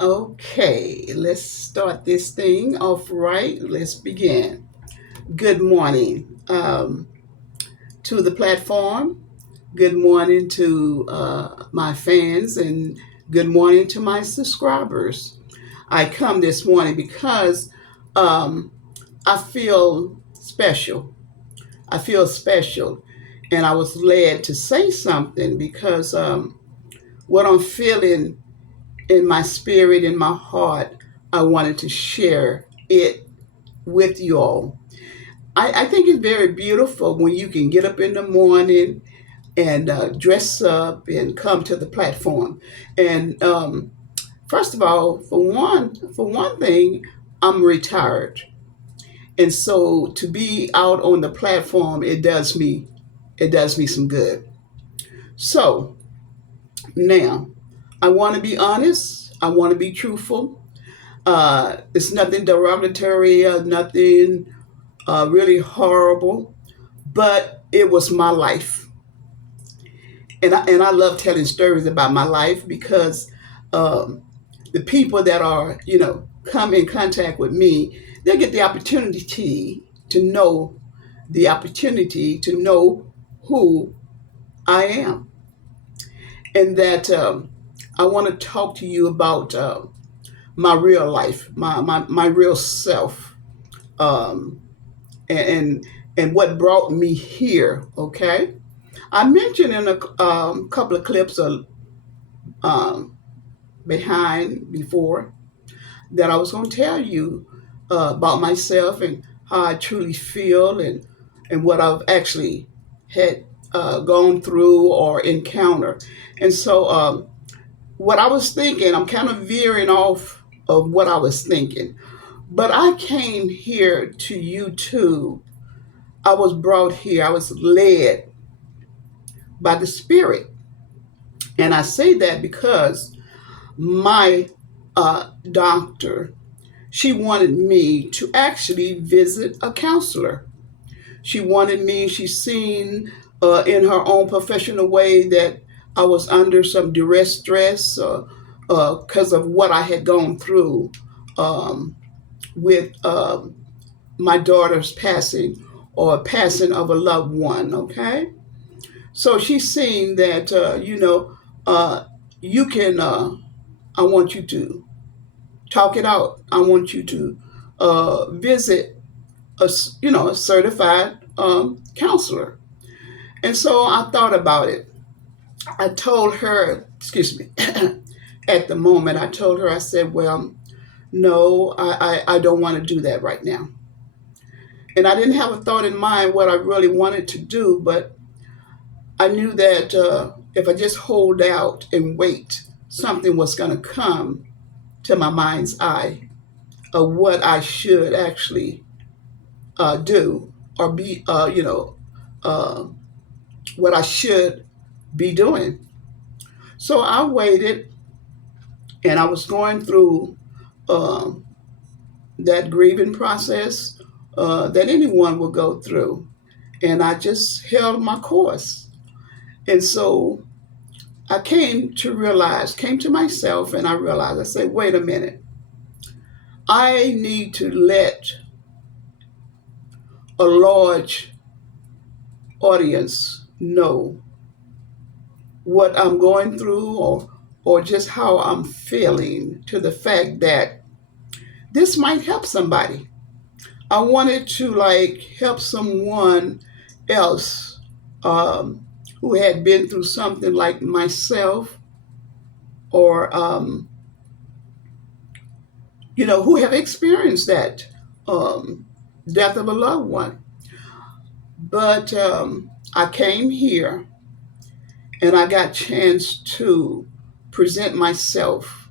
Okay, let's start this thing off right. Let's begin. Good morning to the platform. Good morning to my fans, and good morning to my subscribers. I come this morning because um, I feel special. I feel special, and I was led to say something because what I'm feeling in my spirit, in my heart, I wanted to share it with you all. I think it's very beautiful when you can get up in the morning and dress up and come to the platform. And first of all, for one thing, I'm retired, and so to be out on the platform, it does me some good. So now, I want to be honest. I want to be truthful. It's nothing derogatory, nothing really horrible, but it was my life, and I love telling stories about my life because um, the people that are come in contact with me, they get the opportunity to know who I am, and that I want to talk to you about my real life, my real self. Um, and and what brought me here. Okay, I mentioned in a couple of clips um, behind before that I was going to tell you about myself and how I truly feel and what I've actually had gone through or encountered. And so, what I was thinking, I'm kind of veering off of what I was thinking, but I came here to YouTube. I was brought here. I was led by the Spirit. And I say that because my doctor, she wanted me to actually visit a counselor. She wanted me, she's seen in her own professional way that I was under some duress stress because of what I had gone through um, with my daughter's passing or passing of a loved one, okay? So she's seeing that, uh, you can, I want you to talk it out. I want you to visit a certified counselor. And so I thought about it. I told her, excuse me, at the moment, I told her, I said, well, no, I don't want to do that right now. And I didn't have a thought in mind what I really wanted to do, but I knew that if I just hold out and wait, something was going to come to my mind's eye of what I should actually do or be, uh, what I should be doing. So I waited, and I was going through um, that grieving process that anyone will go through. And I just held my course. And so I came to myself, and I realized, I said, wait a minute, I need to let a large audience know what I'm going through or just how I'm feeling to the fact that this might help somebody. I wanted to like help someone else who had been through something like myself or who have experienced that um, death of a loved one. But I came here and I got a chance to present myself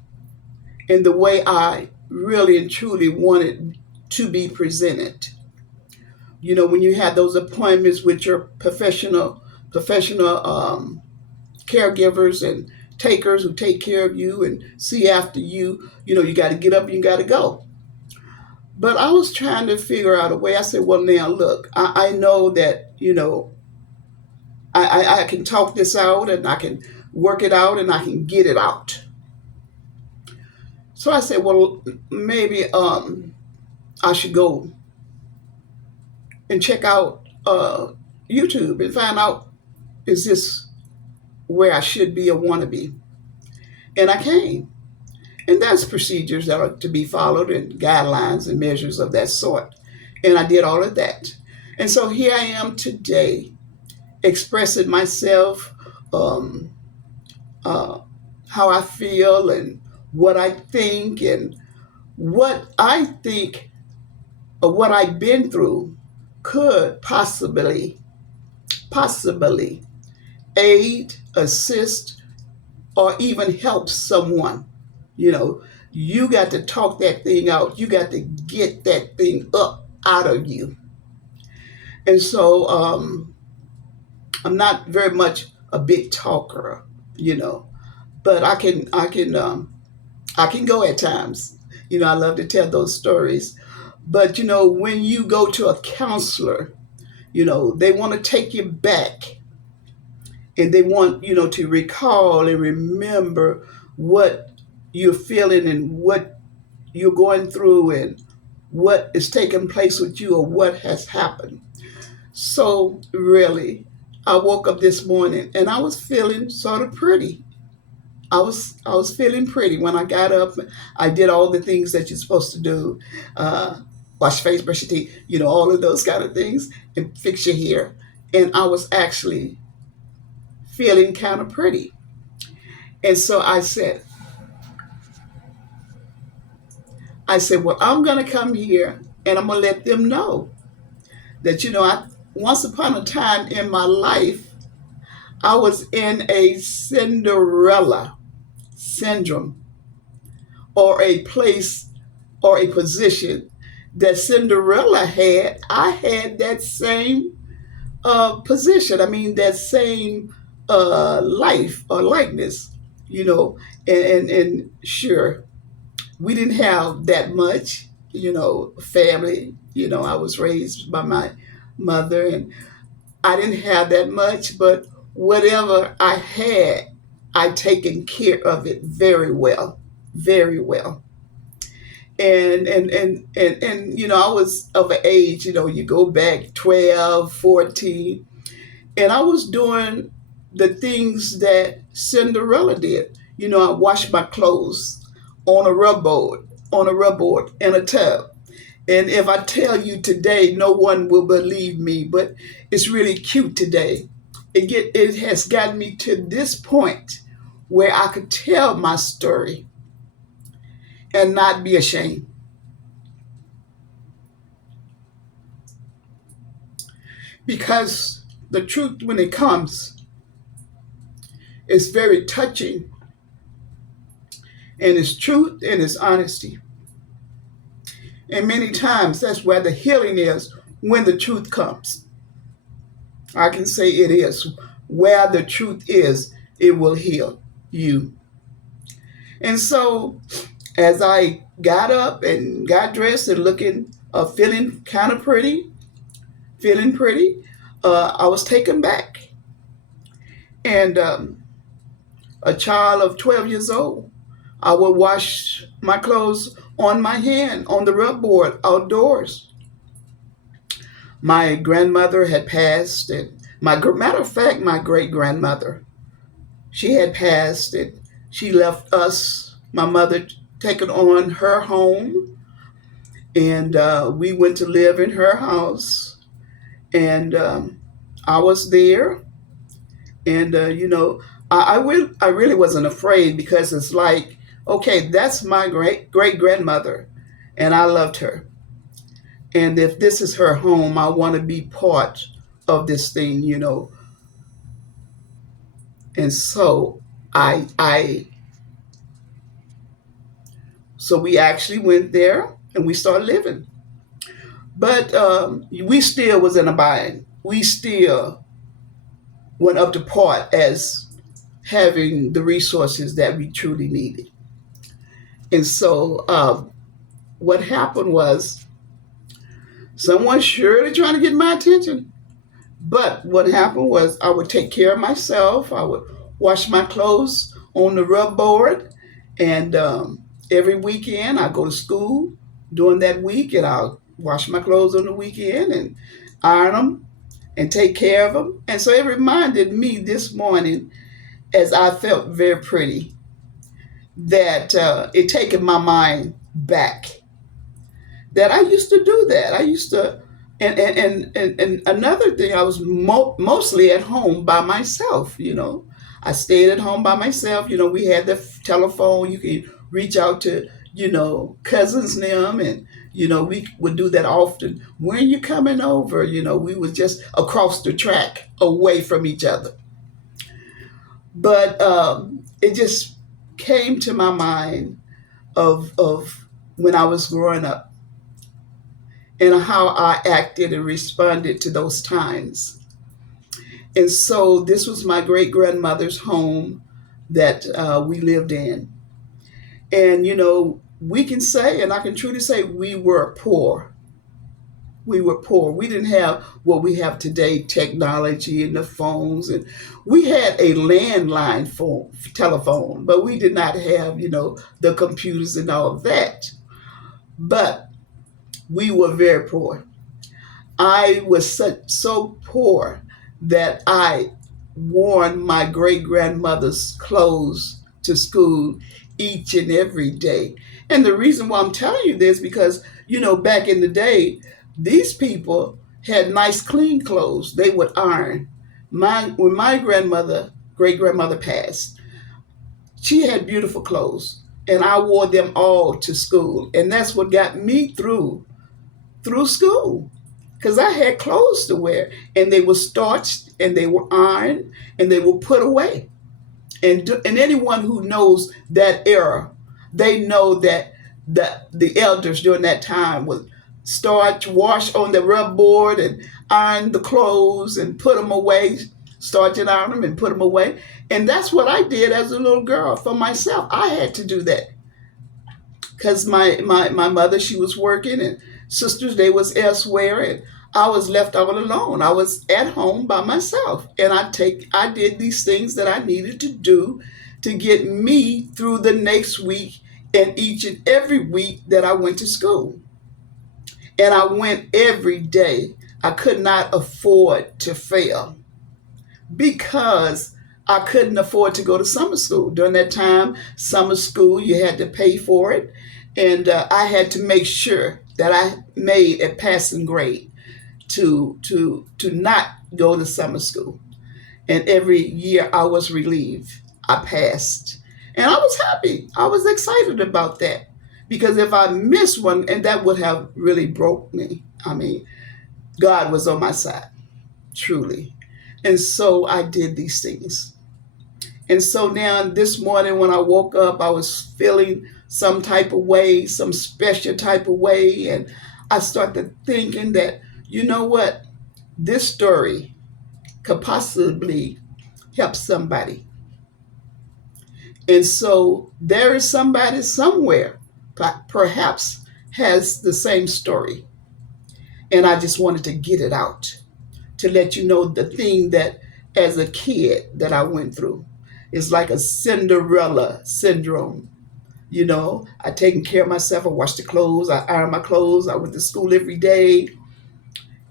in the way I really and truly wanted to be presented. When you have those appointments with your professional caregivers and takers who take care of you and see after you, you got to get up and you got to go. But I was trying to figure out a way. I said, well, now look, I know that, I can talk this out and I can work it out and I can get it out. So I said, well, maybe I should go and check out YouTube and find out, is this where I should be or want to be? And I came. And there's procedures that are to be followed and guidelines and measures of that sort. And I did all of that. And so here I am today, expressing myself, um, uh, how I feel and what I think, and what I think or what I've been through could possibly aid, assist, or even help someone. You know, you got to talk that thing out. You got to get that thing up out of you. And so I'm not very much a big talker, you know, but I can go at times. You know, I love to tell those stories. But you know, when you go to a counselor, you know, they want to take you back, and they want, you know, to recall and remember what you're feeling and what you're going through and what is taking place with you or what has happened. So really, I woke up this morning and I was feeling sort of pretty. I was feeling pretty when I got up. I did all the things that you're supposed to do, uh, wash your face, brush your teeth, you know, all of those kind of things, and fix your hair. And I was actually feeling kind of pretty. And so I said, well, I'm gonna come here and I'm gonna let them know that, you know, I once upon a time in my life I was in a Cinderella syndrome, or a place or a position that Cinderella had. I had that same position. I mean, that same life or likeness, you know. And sure, we didn't have that much, you know, family. You know, I was raised by my mother, and I didn't have that much, but whatever I had, I taken care of it very well, very well. And you know, I was of an age, you know, you go back 12, 14, and I was doing the things that Cinderella did. You know, I washed my clothes on a rub board in a tub. And if I tell you today, no one will believe me, but it's really cute today. It has gotten me to this point where I could tell my story and not be ashamed, because the truth, when it comes, is very touching, and it's truth and it's honesty. And many times that's where the healing is, when the truth comes. I can say it is. Where the truth is, it will heal you. And so as I got up and got dressed and looking, feeling kind of pretty, feeling pretty, I was taken back. And a child of 12 years old, I would wash my clothes on my hand on the rub board outdoors. My grandmother had passed, and matter of fact, my great grandmother, she had passed, and she left us, my mother, taken on her home, and we went to live in her house, and I was there, and you know, I really wasn't afraid, because it's like, okay, that's my great grandmother, and I loved her, and if this is her home, I want to be part of this thing, you know. And so I so we actually went there and we started living. But we still was in a bind. We still went up to part as having the resources that we truly needed. And so what happened was, someone surely trying to get my attention. But what happened was, I would take care of myself. I would wash my clothes on the rub board, and Every weekend, I go to school during that week, and I'll wash my clothes on the weekend and iron them and take care of them. And so it reminded me this morning, as I felt very pretty, that it taken my mind back, that I used to do that. I used to, and another thing, I was mostly at home by myself. I stayed at home by myself. We had the telephone. You can reach out to cousins and them, and we would do that often. When you coming over? We was just across the track, away from each other. But it just came to my mind of when I was growing up, and how I acted and responded to those times. And so this was my great grandmother's home that we lived in. And, we can say, and I can truly say, we were poor. We were poor. We didn't have what we have today, technology and the phones. And we had a landline phone, telephone, but we did not have, the computers and all of that. But we were very poor. I was so poor that I wore my great grandmother's clothes to school each and every day. And the reason why I'm telling you this, because, back in the day, these people had nice, clean clothes. They would iron. When my great grandmother passed, she had beautiful clothes, and I wore them all to school. And that's what got me through school, because I had clothes to wear, and they were starched and they were ironed and they were put away. And anyone who knows that era, they know that the elders during that time would starch, wash on the rub board, and iron the clothes and put them away, starch and iron them and put them away. And that's what I did as a little girl for myself. I had to do that because my mother, she was working, and sisters, they was elsewhere, and I was left all alone. I was at home by myself, and I did these things that I needed to do to get me through the next week and each and every week that I went to school. And I went every day. I could not afford to fail, because I couldn't afford to go to summer school. During that time, summer school, you had to pay for it. And I had to make sure that I made a passing grade to not go to summer school. And every year I was relieved. I passed. And I was happy. I was excited about that. Because if I missed one, and that would have really broke me. I mean, God was on my side, truly. And so I did these things. And so now this morning when I woke up, I was feeling some type of way, some special type of way. And I started thinking that, you know what, this story could possibly help somebody. And so there is somebody somewhere, perhaps has the same story. And I just wanted to get it out, to let you know the thing that as a kid that I went through. It's like a Cinderella syndrome. I taken care of myself. I washed the clothes. I ironed my clothes. I went to school every day,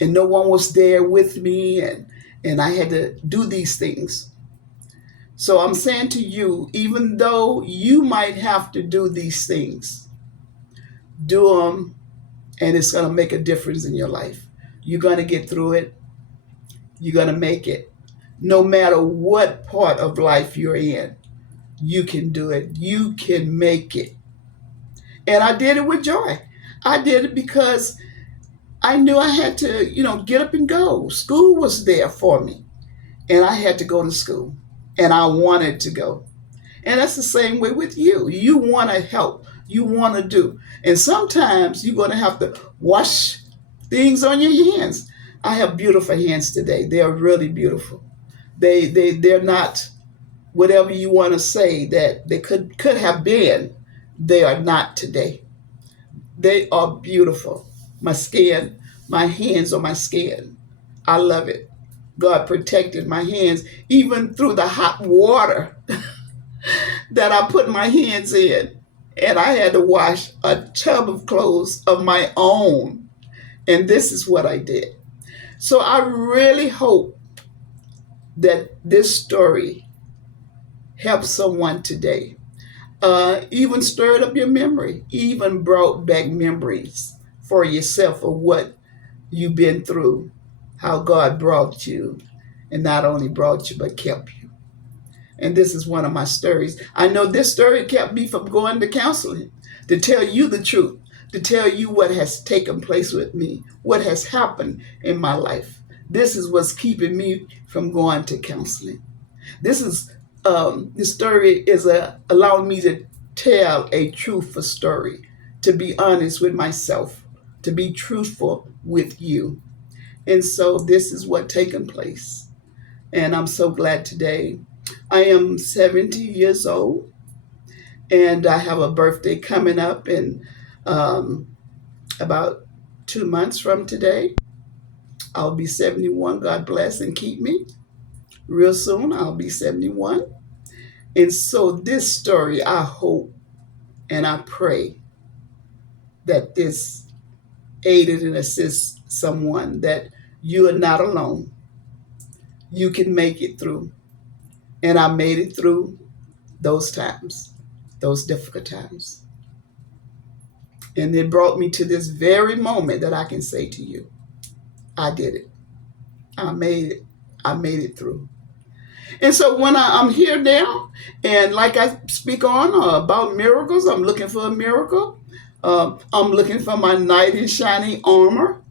and no one was there with me, and I had to do these things. So I'm saying to you, even though you might have to do these things, do them, and it's going to make a difference in your life. You're going to get through it. You're going to make it. No matter what part of life you're in, you can do it. You can make it. And I did it with joy. I did it because I knew I had to, get up and go. School was there for me, and I had to go to school, and I wanted to go. And that's the same way with you. You want to help. You want to do. And sometimes you're going to have to wash things on your hands. I have beautiful hands today. They are really beautiful. They're not whatever you want to say that they could have been. They are not today. They are beautiful. My skin, my hands on my skin. I love it. God protected my hands even through the hot water that I put my hands in. and I had to wash a tub of clothes of my own. And this is what I did. So I really hope that this story helps someone today. Even stirred up your memory, even brought back memories for yourself of what you've been through, how God brought you, and not only brought you, but kept you. And this is one of my stories. I know this story kept me from going to counseling, to tell you the truth, to tell you what has taken place with me, what has happened in my life. This is what's keeping me from going to counseling. This is the story is allowing me to tell a truthful story, to be honest with myself, to be truthful with you. And so this is what taken place. And I'm so glad today. I am 70 years old, and I have a birthday coming up in um, about 2 months from today. I'll be 71. God bless and keep me. Real soon, I'll be 71. And so, this story, I hope and I pray that this aided and assists someone, that you are not alone. You can make it through. And I made it through those times, those difficult times. And it brought me to this very moment that I can say to you, I did it. I made it. I made it through. And so when I'm here now, and like I speak on about miracles, I'm looking for a miracle. I'm looking for my knight in shining armor.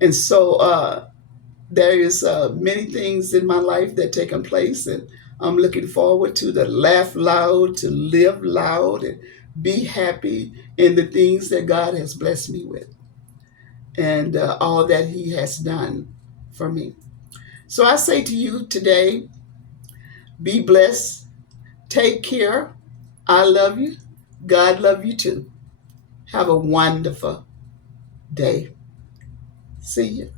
And so there is many things in my life that taken place, and I'm looking forward to laugh loud, to live loud, and be happy in the things that God has blessed me with, and all that He has done for me. So I say to you today, be blessed, take care. I love you. God love you too. Have a wonderful day. See you.